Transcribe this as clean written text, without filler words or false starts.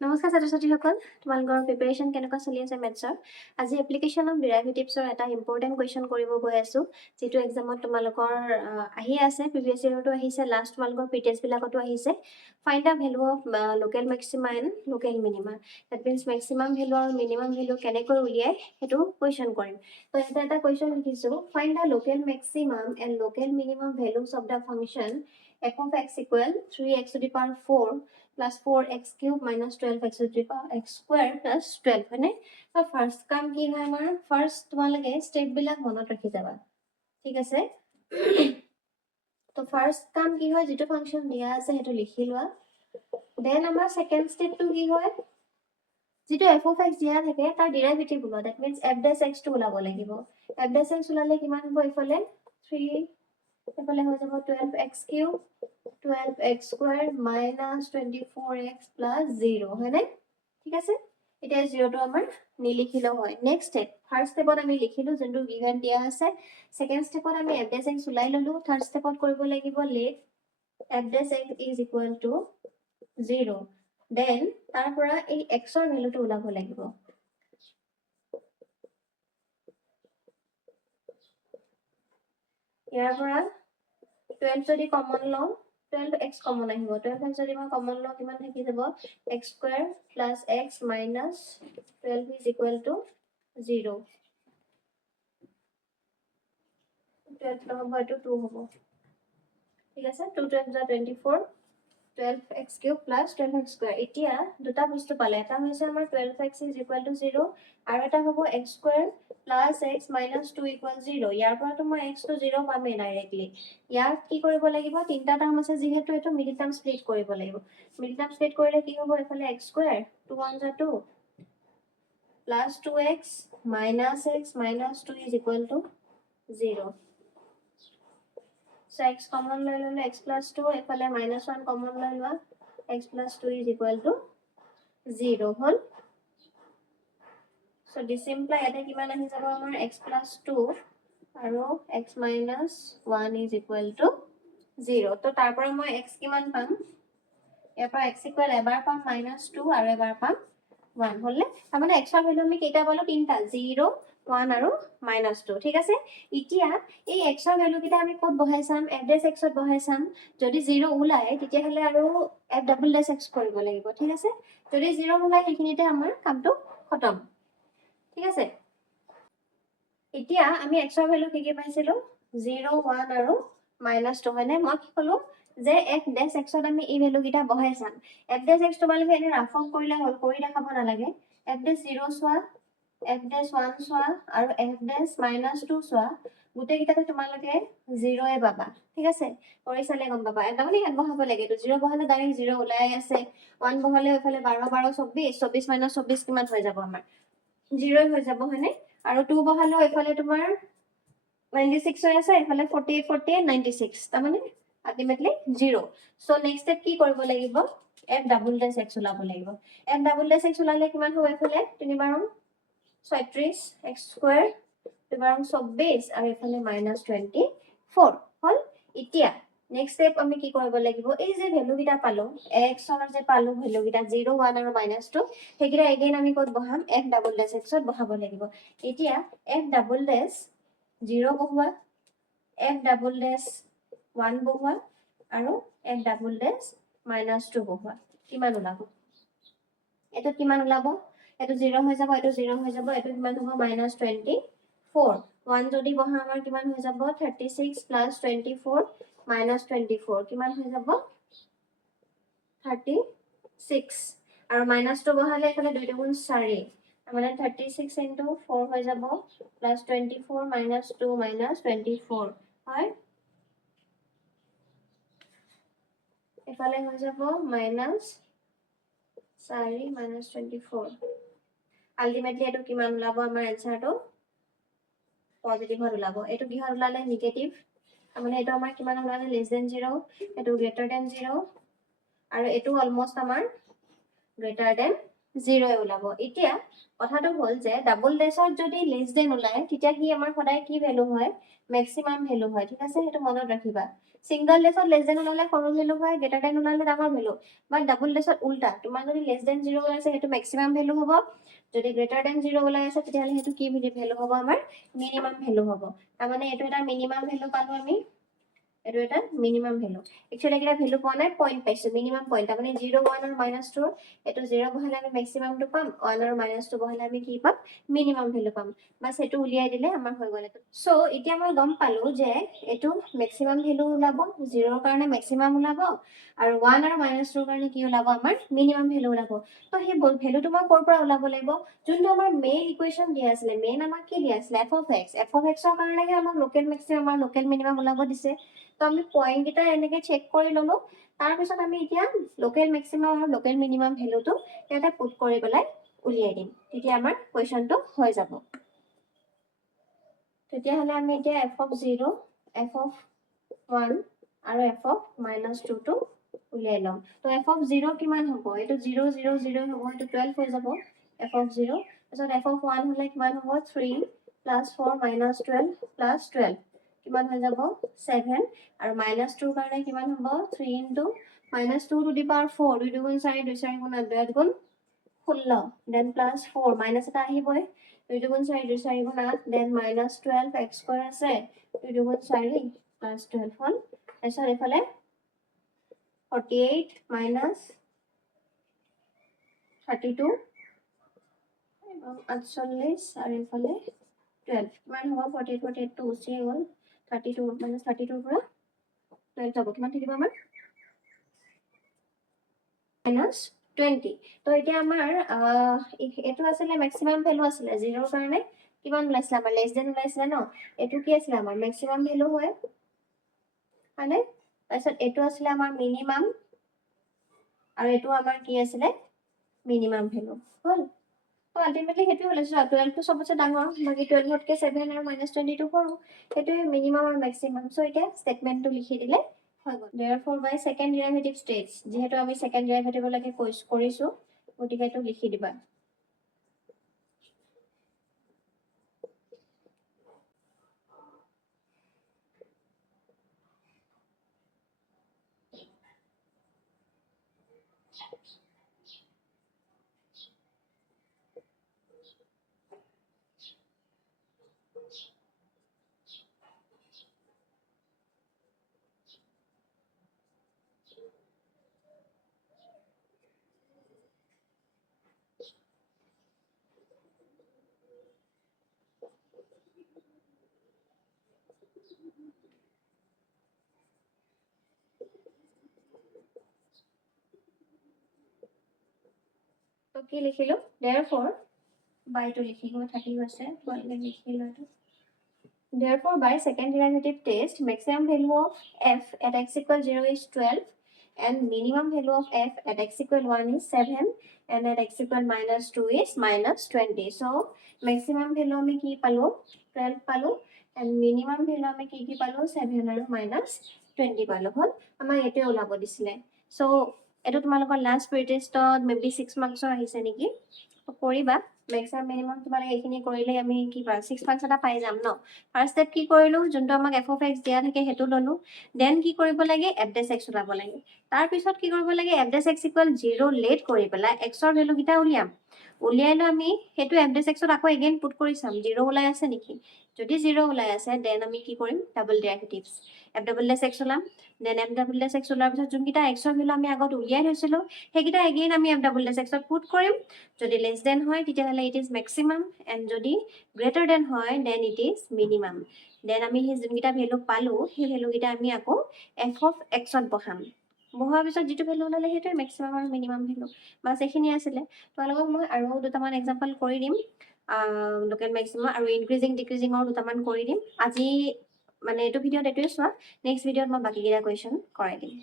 নমস্কাৰ ছাত্ৰ ছাত্ৰীসকল, তোমালোকৰ প্ৰিপাৰেশ্যন কেনেকুৱা চলি আছে মেথছৰ? আজি এপ্লিকেশ্যন অফ ডেৰিভেটিভছৰ এটা ইম্পৰ্টেণ্ট কুৱেশ্যন কৰিব গৈ আছোঁ, যিটো এক্সামত তোমালোকৰ আহি আছে, প্ৰিভিয়াছ ইয়েৰতো আহিছে, লাষ্ট তোমালোকৰ প্ৰিটেষ্টবিলাকতো আহিছে। Find the value of local Maxima and local minima. That means maximum value আৰু মিনিমাম ভেলু কেনেকৈ উলিয়াই সেইটো কুৱেশ্যন কৰিম। তো এটা কুৱেশ্যন লিখিছোঁ, find the local maximum and local minimum values of the function f of x equal 3x to the power 4 plus 4x cube minus 12x to the power x square plus 12 হয়নে? তো first কাম কি হয় আমাৰ first তোমালোকে ষ্টেপবিলাক মনত ৰাখি যাবা, ঠিক আছে? তো ফাৰ্ষ্ট কাম কি হয়, যিটো ফাংচন দিয়া আছে সেইটো লিখি লোৱা। দেন আমাৰ ছেকেণ্ড ষ্টেপটো কি হয়, যিটো f of x দিয়া থাকে তাৰ ডেৰিভেটিভ ওলোৱা। That means f dash x টো ওলাব লাগিব। f dash x ওলালে কিমান হ'ব? ইফালে 3 এফালে হৈ যাব 12x cube 12x square minus 24x plus 0 হয়নে? ঠিক আছে, এতিয়া 0টো আমাৰ নিলিখিলেও হয়। নেক্সট স্টেপ, ফাৰ্ষ্ট স্টেপত আমি লিখিলো যোনটো গিভেন দিয়া আছে। সেকেন্ড স্টেপত আমি f dash x ওলাই ললো। থাৰ্ড স্টেপত কৰিব লাগিব let f dash x is equal to 0। Then তাৰ পৰা এই x ৰ ভ্যালুটো ওলাব লাগিব। ইয়াৰ পৰা 12 যদি কমন লওঁ 12x কমন আহিব। 12x যদি মই কমন লওঁ কিমান থাকি যাব? x square plus x minus 12 is equal to 0। 12 নহব, এইটো 2 হ'ব। ঠিক আছে, 2 12 24 12x cube plus 12x square. এতিয়া দুটা বস্তু পালে, এটা হৈছে আমাৰ 12x is equal to 0 আৰু এটা হ'ব x square plus x minus 2 equal 0। ইয়াৰ পৰা তো মই x to 0 পামেই ডাইৰেক্টলি। ইয়াৰ কি কৰিব লাগিব, তিনটা টাৰ্ম আছে যিহেতু এটো মিডল টাৰ্ম স্প্লিট কৰিব লাগিব। মিডল টাৰ্ম স্প্লিট কৰিলে কি হ'ব? এফালে x স্কয়ার 2 1 जा 2 plus 2x minus x minus 2 is equal to 0। So x common লৈ ললে x plus 2 এফালে minus 1 common লৈ লোৱা x plus 2 is equal to 0 hall. So this implies এটা কিমান আহি যাব আমাৰ x plus 2 আৰু x minus 1 is equal to 0। তো তাৰ পৰা মই x কিমান পাম? ইয়াৰ পৰা x equal এবাৰ পাম -2 আৰু এবাৰ পাম 1 হলে। তাৰমানে x ৰ ভ্যালু আমি কেইটা পালো? তিনটা, 0 1 আৰু -2। ঠিক আছে, এতিয়া এই x ৰ ভ্যালু কিটা আমি কত বহাই চাম? f dash x ত বহাই চাম। যদি 0 ওলায় তেতিয়া হলে আৰু f double dash x কৰিব লাগিব। ঠিক আছে, যদি 0 ওলায় সেইখিনিতে আমাৰ কামটো খতম। ঠিক আছে, এতিয়া আমি x ৰ ভ্যালু কি পাইছিলো? 0 1 আৰু -2 হয়নে? মই কি কলো যে f dash x ত আমি এই ভ্যালু কিটা বহাই চাম। f dash x তোমালোকে এনে ৰাফ অফ কৰিলে হল, কৰি দেখাব নালাগে। f dash 0 চোৱা, f dash 1 চোৱা আৰু f dash -2 চোৱা, গোটেই কিটাতে তোমালোকে 0 এ পাবা। ঠিক আছে, কৰি চালে গম পাবা। এটা মানে ইয়াত বহাব লাগে, তো 0 বহালে ডাইৰেক্ট 0 ওলাই আছে। 1 বহালে এফালে 12 12 24 24 - 24 কিমান হৈ যাব আমাৰ? 0 হৈ যাব হয়নে? আৰু 2 বহালো এফালে তোমাৰ 96 হৈ আছে, এফালে 48 48 96, তাৰ মানে আলটিমেটলি 0। সো নেক্সট স্টেপ কি কৰিব লাগিব? f ডাবল ডেশ x ওলাব লাগিব। f ডাবল ডেশ x ওলালে কিমান হ'ব? এফালে 3 বাৰং 36 x স্কয়াৰ 2 বাৰং 24 আৰু এফালে -24 হল। এতিয়া নেক্সট স্টেপ আমি কি কৰিব লাগিব? এই যে ভ্যালু কিটা পালো, x ৰ যে পালো ভ্যালু কিটা 0 1 আৰু -2, সেইকিটা এগেইন আমি কত বহাম? f ডাবল ডেশ x ত বহাব লাগিব। এতিয়া f ডাবল ডেশ 0 বহোৱা, f ডাবল ডেশ 1 বহোৱা আৰু f ডাবল ডেশ -2 বহোৱা। কিমান ওলাব? এটো কিমান ওলাব? এটো 0 হৈ যাব, এটো 0 হৈ যাব, এটো কিমান হ'ব? -24। 1 যদি বহা আমাৰ কিমান হৈ যাব? 36 + 24 - 24 কিমান হৈ যাব? 36 আৰু -2 বহালে এফালে 2 2 4, মানে 36 * 4 হৈ যাব +24 - 2 - 24 হয়। এফালে হৈ যাব -4 - 24। আলটিমেটলি এটো কিমান ওলাব? আমাৰ এনসাৰটো পজিটিভ ওলাব। এটো কিহত ওলালে? নেগেটিভ। মানে এটো আমাৰ কিমান ওলালে? <0, এটো <0 আৰু এটো অলমোস্ট আমাৰ <0 0 ওলাব এতিয়া কথাটো হ'ল যে ডাবল ডেশত যদি লেস দেন ওলায় তেতিয়া কি আমাৰ সদায় কি ভ্যালু হয় ম্যাক্সিমাম ভ্যালু হয় ঠিক আছে সেইটো মনত ৰাখিবা সিঙ্গল ডেশত লেস দেন ওলালে সৰু ভ্যালু হয় গ্ৰেটাৰ দেন ওলালে ডাঙৰ ভ্যালু বাট ডাবল ডেশত উল্টা তোমাৰ যদি লেস দেন 0 ওলাইছে সেইটো ম্যাক্সিমাম ভ্যালু হ'ব যদি গ্ৰেটাৰ দেন 0 ওলাই আছে তেতিয়াহলে সেইটো কি ভ্যালু হ'ব আমাৰ মিনিমাম ভ্যালু হ'ব তাৰ মানে এইটো এটা মিনিমাম ভ্যালু পালো আমি এইটো এটা মিনিমাম ভ্যালু একচুয়ালি এটা ভ্যালু পোৱা নাই পইণ্ট পাইছো মিনিমাম পইণ্ট তাৰ মানে 0 1 আৰু -2 এটো 0 বহালে আমি ম্যাক্সিমামটো পাম 1 আৰু -2 বহালে আমি কি পাম মিনিমাম ভ্যালু পাম বাস এটো উলিয়াই দিলে আমাৰ হৈ গ'ল সো এতিয়া মই গম পালো যে এটো ম্যাক্সিমাম ভ্যালু ওলাব 0 ৰ কাৰণে ম্যাক্সিমাম ওলাব আৰু 1 আৰু -2 ৰ কাৰণে কি ওলাব আমাৰ মিনিমাম ভ্যালু ওলাব তো সেই ভ্যালুটো মই কৰ পৰা ওলাব লাগিব যোনটো আমাৰ মেইন ইকুৱেচন দিয়া আছিল মেইন আমাক কি দিয়া আছিল f(x) ৰ কাৰণে আমাক লোকেল ম্যাক্সিমাম আৰু লোকেল মিনিমাম ওলাব দিছে তো আমি পয়েন্ট এটা এনেকে চেক কৰি ললো তাৰ পিছত আমি এতিয়া লোকেল ম্যাক্সিমাম আৰু লোকেল মিনিমাম ভ্যালুটো এটা পুট কৰি পেলাই উলিয়াই দিম তেতিয়া আমাৰ কোৱেশ্চনটো হৈ যাব তেতিয়া হলে আমি এতিয়া f(0) f(1) আৰু f(-2) টো উলিয়াই লম তো f(0) কিমান হ'ব এটো 0 0 0 হ'ব এটো 12 হৈ যাব f(0) তাৰপিছত f(1) হলে কিমান হ'ব 3 + 4 - 12 + 12 কিমান হৈ যাব 7 আৰু -2 ৰ কাৰণে কিমান হ'ব 3 * -2 to the power 4 2 2 গুণ 4 2 4 গুণ 8 2 গুণ 16 then +4 মাইনাস এটা আহিবই 2 2 গুণ 4 2 4 গুণ 8 then -12 x² আছে 2 2 গুণ 4 + 12 হ'ল তাৰপিছত এইফালে 48 - 32 এবং 48 আৰু এইফালে 12 কিমান হ'ব 48 48 টো গুচিয়ে গ'ল 32 - 32 ৰ পৰা 12 যাব কিমান থাকিব আমাৰ -20 তো এতিয়া আমাৰ এটো আছিল ম্যাক্সিমাম ভ্যালু আছিল 0 ৰ কাৰণে কিমান ওলাইছিল আমাৰ লেস দেন ওলাইছিল ন এটো কি আছিল আমাৰ ম্যাক্সিমাম ভ্যালু হয় মানে তাৰপিছত এটো আছিল আমাৰ মিনিমাম আৰু এটো আমাৰ কি আছিল মিনিমাম ভ্যালু হল তো আলটিমেটলি হেতু ওলাইছে 12 টো সবচে ডাঙৰ বাকি 12 তকে 7 আৰু -22 সৰু হেতু মিনিমাম আৰু ম্যাক্সিমাম সো এটা স্টেটমেন্টটো লিখি দিলে হৈ গ'ল therefore by second derivative stage যেহেতু আমি সেকেন্ড ডেরিভেটিভ লাগে কৰিছো গতিকে এটো লিখি দিবা তো কি লিখিলো therefore by to লিখিলো থাকি গৈছে বলকে লিখিলো এটো therefore by second derivative test maximum value of f at x = 0 is 12 and minimum value of f at x = 1 is 7 and at x = -2 is -20 so maximum value আমি কি পালো 12 পালো and minimum value আমি কি পালো 7 আৰু -20 পালো হল আমাৰ এতে ওলাব দিছিলে so এটো তোমালোকৰ লাষ্ট প্ৰিটেষ্টত মেবি 6 মাৰ্কছৰ আহিছে নেকি কৰিবা ম্যাক্সিমাম মিনিমাম তোমালে এইখিনি কৰিলে আমি কি পাম 6 মাৰ্কছ এটা পাই যাম ন ফাৰ্স্ট স্টেপ কি কৰিলো যোনটো আমাক f(x) দিয়া থাকে হেতু ললো দেন কি কৰিব লাগে f(x) ওলাব লাগে তাৰ পিছত কি কৰিব লাগে f(x) = 0 লেট কৰি পেলাই x ৰ ভ্যালু কিটা উলিয়াইলো আমি হেতু f(x) ত আকৌ এগেইন পুট কৰি চাম 0 ওলাই আছে নেকি যদি 0 ওলাই আছে দেন আমি কি কৰিম ডাবল ডেৰিভেটিভস f(x) ওলাম দেন f(x) ওলাৰ পিছত যোনকিটা x ৰ ভ্যালু আমি আগত উলিয়াই থৈছিলো হেকিটা এগেইন আমি f(x) ত পুট কৰিম যদি লেস দেন হয় তেতিয়াহলে ইট ইজ ম্যাক্সিমাম এন্ড যদি গ্ৰেটাৰ দেন হয় then it is minimum then আমি হে যোনকিটা ভ্যালু পালো হে ভ্যালু কিটা আমি আকৌ f(x) ত বহাম বহাৰ পিছত যেটো ভ্যালু ওলালে হেতু ম্যাক্সিমাম আৰু মিনিমাম ভ্যালু বাস এখিনি আছিল তোমালোকক মই আৰু দুটামান এক্সাম্পল কৰি দিম লোকেল ম্যাক্সিমাম আৰু ইনক্ৰিজিং ডিক্ৰিজিংৰ দুটামান কৰি দিম আজি মানে এটো ভিডিওত এটোই চোৱা নেক্সট ভিডিওত মই বাকি কিটা কোৱেশ্চন কৰাই দিম